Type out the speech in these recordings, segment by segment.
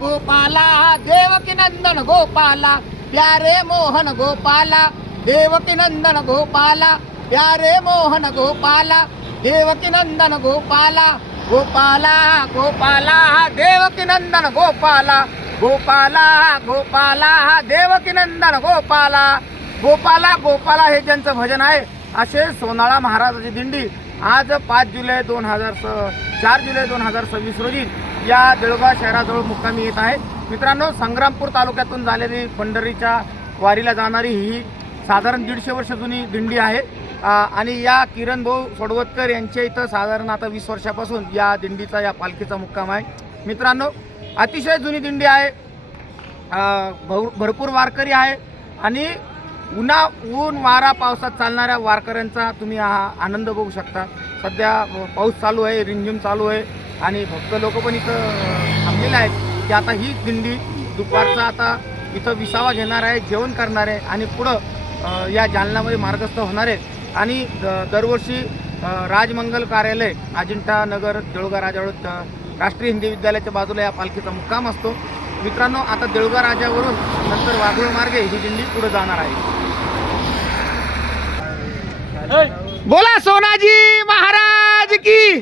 गोपाला देवकी नंदन गोपाला प्यारे मोहन गोपाला देवकी नंदन गोपाला प्यारे मोहन गोपाला देवकी नंदन गोपाला गोपाला गोपाला देवकी नंदन गोपाला गोपाला गोपाला देवकी नंदन गोपाला गोपाला गोपाला हे ज्यांचं भजन आहे असे सोनाळा महाराजाची दिंडी आज 4 जुलै 2026 रोजी या देऊळगाव शहराजवळ मुक्कामी येत आहे. मित्रांनो, संग्रामपूर तालुक्यातून झालेली पंढरीच्या वारीला जाणारी ही साधारण 150 वर्ष जुनी दिंडी आहे आणि या किरण भाऊ सोडवतकर यांच्या इथं साधारण आता 20 वर्षापासून या दिंडीचा या पालखीचा मुक्काम आहे. मित्रांनो, अतिशय जुनी दिंडी आहे, भरपूर वारकरी आहे आणि ऊन वारा पावसात चालणाऱ्या वारकऱ्यांचा तुम्ही हा आनंद बघू शकता. सध्या पाऊस चालू आहे, रिमझिम चालू आहे आणि भक्त लोक पण इथं थांबलेले आहेत की आता ही दिंडी दुपारचा आता इथं विसावा घेणार आहे, जेवण करणार आहे आणि पुढं या जालन्यामध्ये मार्गस्थ होणार आहे. आणि दरवर्षी राजमंगल कार्यालय अजिंठा नगर देऊळगाव राजावर राष्ट्रीय हिंदी विद्यालयाच्या बाजूला या पालखीचा मुक्काम असतो. मित्रांनो, आता देऊळगाव राजावरून नंतर वाघूळ मार्गे ही दिंडी पुढे जाणार आहे. बोला सोनाजी महाराज की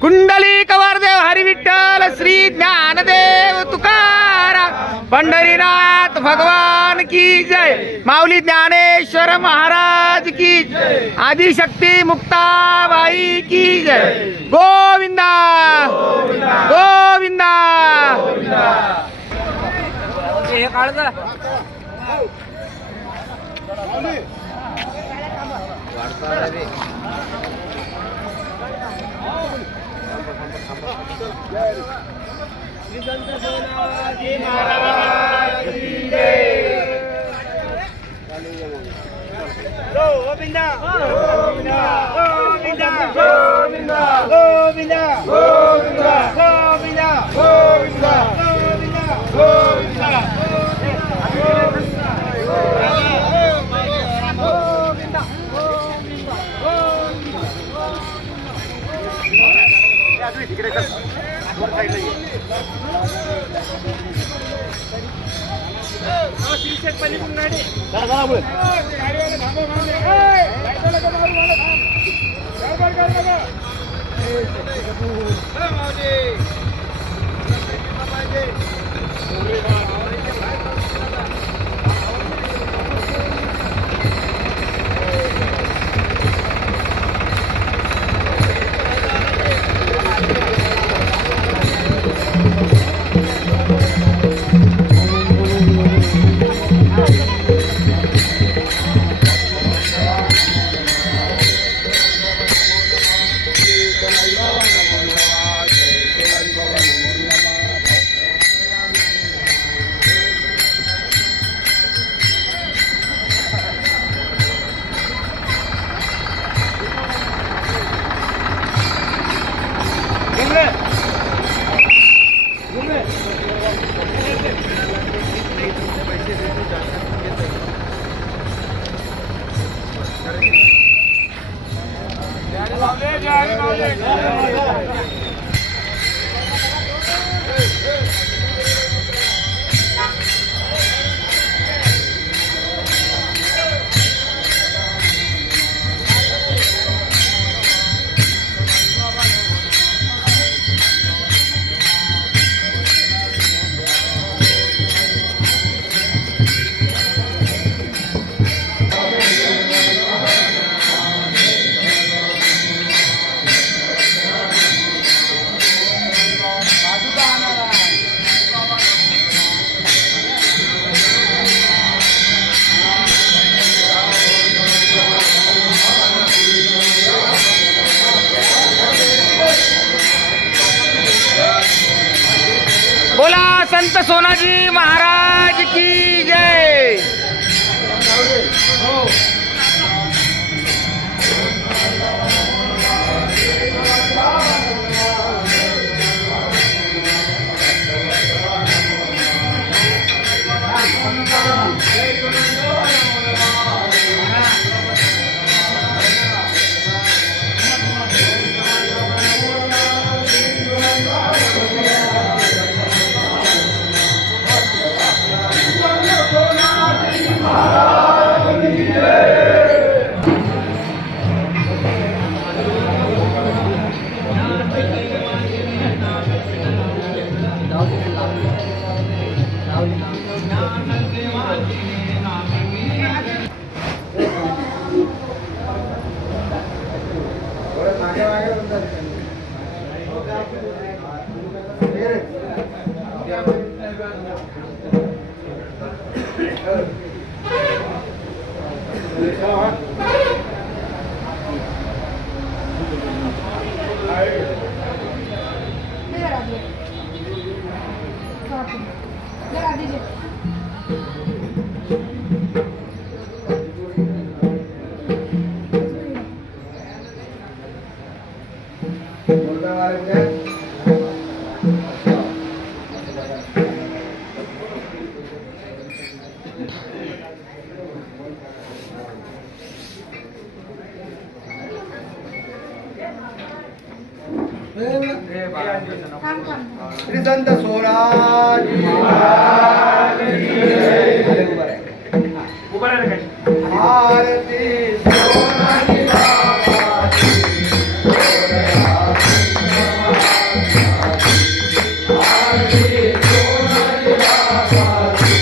कुंडली कवरदेव हरी विठ्ठल श्री ज्ञानदेव तुकाराम पंढरीनाथ भगवान की जय. माऊली ज्ञानेश्वर महाराज की जय. आदिशक्ती मुक्ताबाई की जय. गोविंदा गोविंदा. हे काढ गोविंदा गोविंदा गोविंदा गोविंदा गोविंदा गोविंदा गोविंदा गोविंदा गोविंदा. संत सोनाजी महाराज की जय. श्री संत सोनाजी महाराज की जय. आरती सोनाजी बाबाची. आरती सोनाजी बाबाची.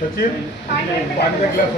सचिन पाण्याचा ग्लास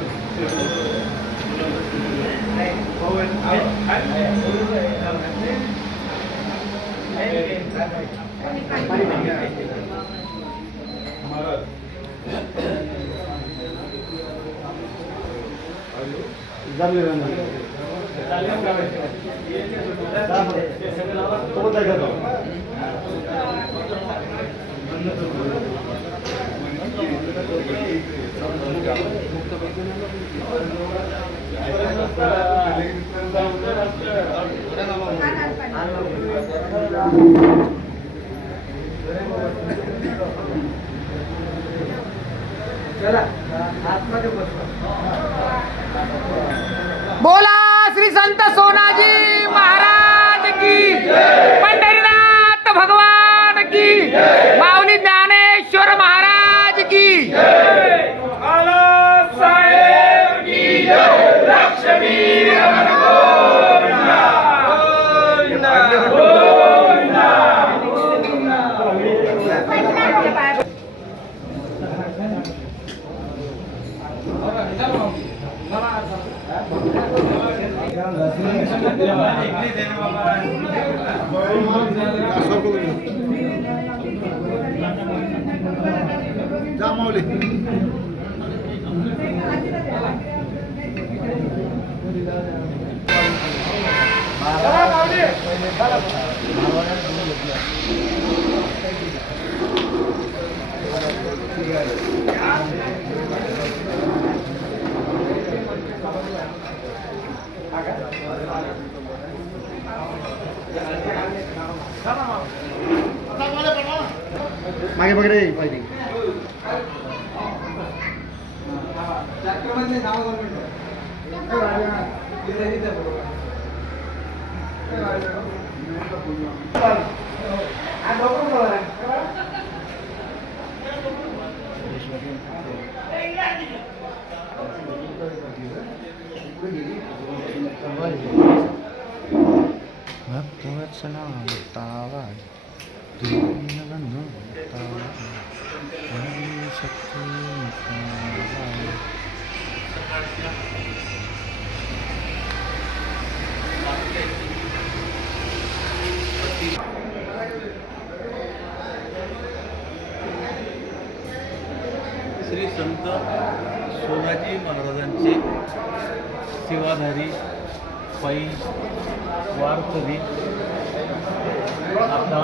बोला श्री संत सोनाजी महाराज की, पंढरीनाथ भगवान की, माऊली ज्ञानेश्वर महाराज की, साहेब की, लक्ष्मी रमण गोविंदा, जा माऊली. मागे बघ रे पहिले भक्तवत्सला मुक्तावा शक्ती श्री संत सोनाजी महाराजांचे सेवाधारी पायी वारकरी आता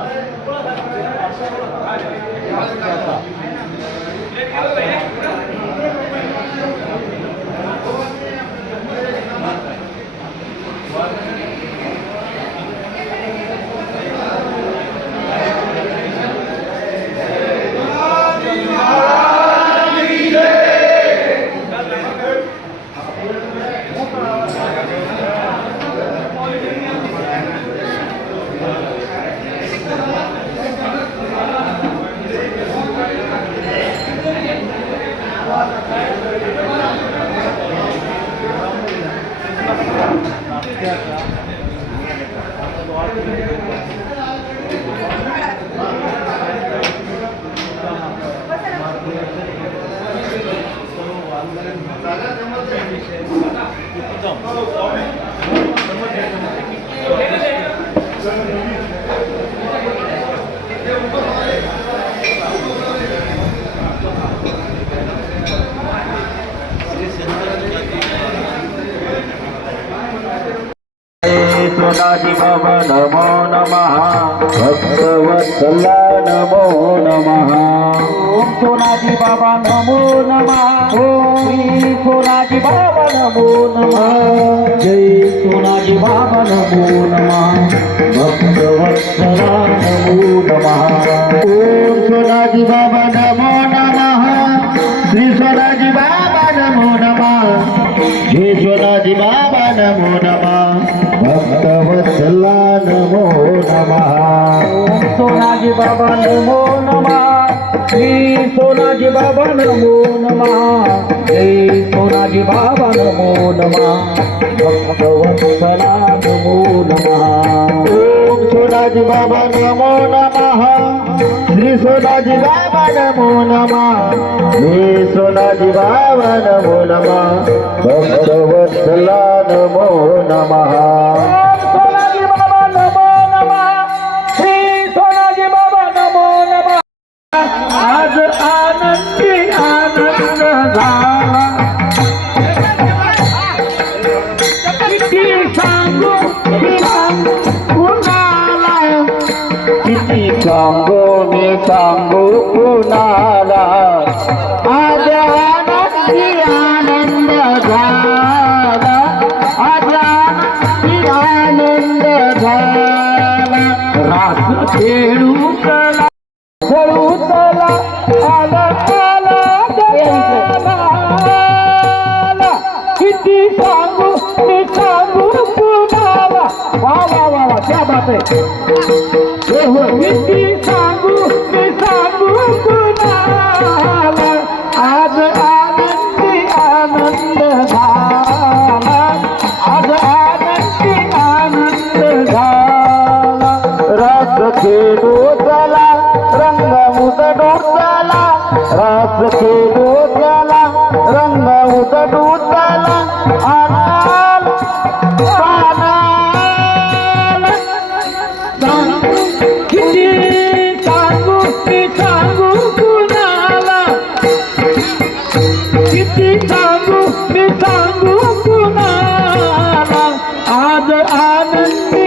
सोनाजी बाबा नमो नमः भक्तवत्सला नमो नमः ओम सोनाजी बाबा नमो नमः ओम श्री सोनाजी बाबा नमो नमः जय सोनाजी बाबा नमो नमः भक्तवत्सला नमो नमः ओम सोनाजी बाबा नमो नमः श्री सोनाजी बाबा नमो नमः जय सोनाजी बाबा नमो नमः भक्तवत्सला नमो नमः ओम सोनाजी बाबा नमो नमः श्री सोनाजी बाबा नमो नमः जय सोनाजी बाबा नमो नमः भक्तवत्सला नमो नमः ओम सोनाजी बाबा नमो नमः श्री सोनाजी बाबा नमो नमः जय सोनाजी बाबा नमो नमः भक्तवत्सला नमो नमः आज आनंदी आनंद झाला किती सांगू कुणाला किती सांगू मी सांगू कुणाला आज आनंदी आनंद झाला आज आनंदी आनंद झाला रास खेळू कला खेळूतला आला आला गयाला किती सांगू मी सांगू कुणाला वा वा वा वा क्या बात है किती सांगू मी सांगू कुणाला आज आनंदी आनंद झाला आज आनंदी आनंद झाला रस खेळू चला रंग उदडू चला रस खेळू चला रंग उदडू चला आनाल किती सांगू मी सांगू कुणाला किती सांगू मी सांगू कुणाला आज आनंदी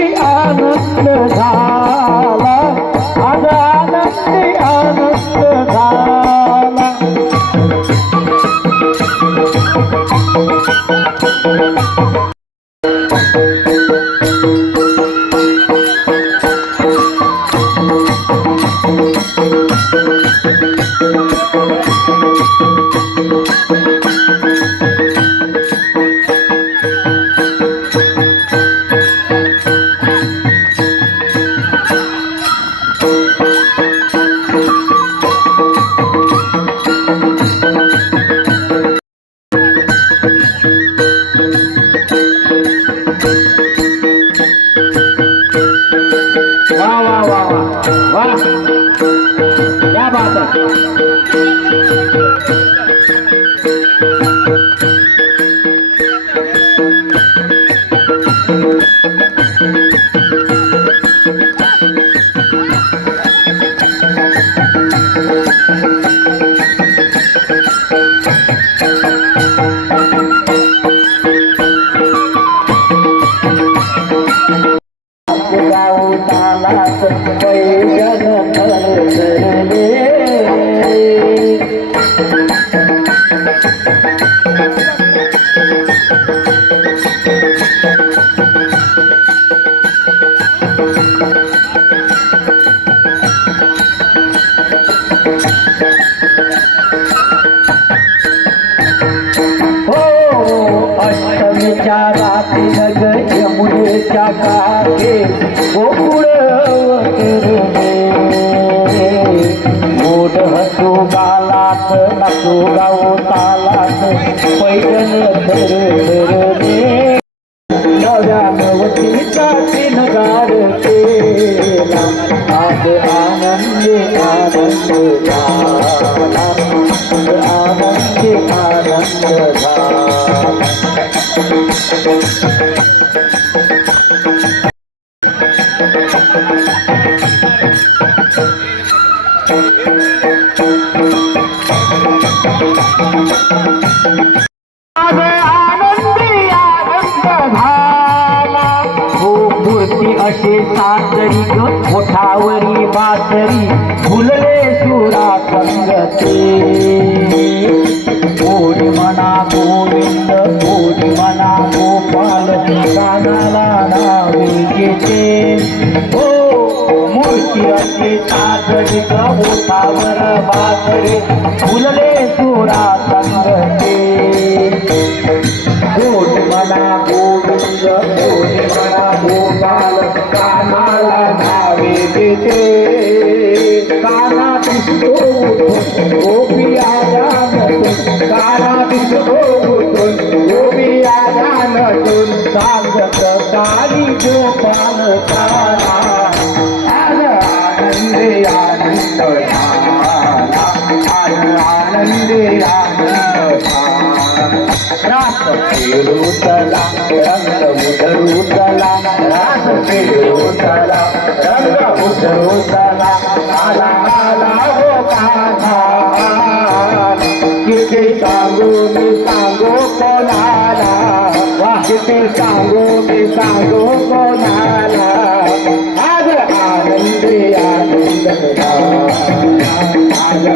गावतालाच पैजन धरले अष्टमीच्या रात्री नग यमुनेच्या काठी गोकुळ गोड हसू गालात नाचू गाऊ तालात पैजन धरले नव्या नवतीचा नगार केला आज आनंदी आनंद झाला आनंदी आनंद झाला आज आनंदी आनंद झाला हो मूर्ती असे सासरी ग मोठावरी बासरी फुलले सुरा संगते गोडी म्हणा गोविंद गोडी म्हणा गोपाल कानाला नावे घेते हो मूर्ती असे सासरी ग मोठावर बासरी फुलले सुरा संगते गोड म्हणा गोविंद गोड म्हणा गोपाल कानाला नावे देते काना दिसतो गोपी आजानतून काना दिसतो गोपी आजानतून सांगत काली गोपाल काना आज आनंदे आनंद झाला आज आनंदे आनंद झाला रास फेरुतला रंग उधरुतला रास फेरुतला रंग उधरुतला आला आला हो कान्हा किती सांगू मी सांगू कोणाला वा किती सांगू मी सांगू कोणाला आज आनंदी आनंद झाला आज